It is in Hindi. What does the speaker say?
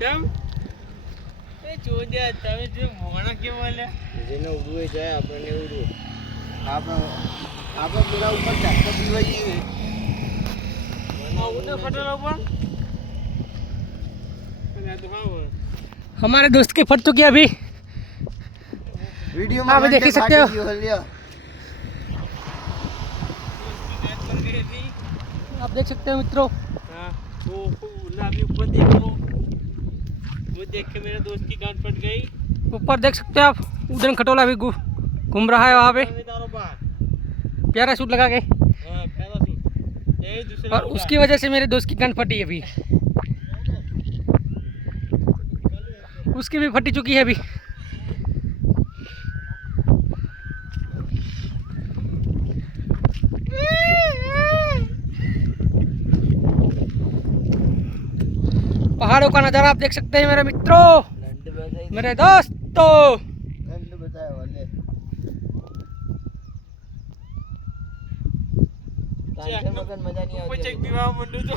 કેમ એ જોજે તમે જે મોણા કે બોલે જેને ઉડવે જાય આપણને ઉડવે આપણે પેલા ઉપર ચાકર પીવા જઈએ ઉડે ફટેલા ઉપર हमारे दोस्त की फट चुकी है अभी वीडियो में आप देख ही सकते हो। आप देख सकते हो मित्रों। हाँ वो अभी ऊपर देखो वो देख के मेरे दोस्त की गांड फट गई। ऊपर देख सकते हो आप उधर खटोला भी घूम रहा है वहाँ पे प्यारा सूट लगा के हाँ पैराशूट यही दूसरे और उसकी वजह से मेरे दोस्त की गांड फटी अभी उसकी भी फटी चुकी है अभी। पहाड़ों का नज़ारा आप देख सकते हैं मेरे मित्रों मेरे दोस्तों। मजा नहीं विवाह मंडू तो